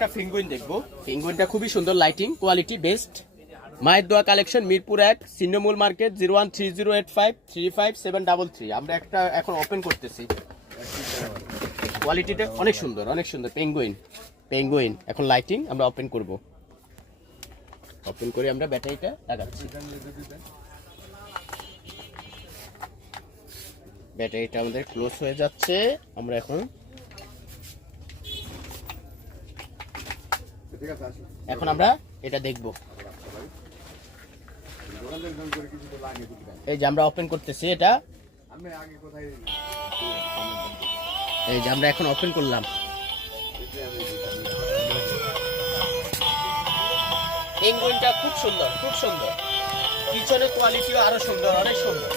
একটা পেঙ্গুইন দেখবো। পেঙ্গুইনটা খুবই সুন্দর, লাইটিং কোয়ালিটি বেস্ট। মায়ের দোয়া কালেকশন, মিরপুর 1, ছিন্নমূল মার্কেট, 013085353733। আমরা একটা এখন ওপেন করতেছি। কোয়ালিটিটা অনেক সুন্দর, অনেক সুন্দর। পেঙ্গুইন, পেঙ্গুইন এখন লাইটিং আমরা ওপেন করব। ওপেন করে আমরা ব্যাটারিটা লাগাচ্ছি। ব্যাটারিটা আমাদের ক্লোজ হয়ে যাচ্ছে। আমরা এখন আমরা এটা দেখব। এই যে আমরা ওপেন করতেছি এটা। এই যে আমরা এখন ওপেন করলাম। পেঙ্গুইনটা খুব সুন্দর, খুব সুন্দর। পিছনে কোয়ালিটিও আরো সুন্দর, অনেক সুন্দর।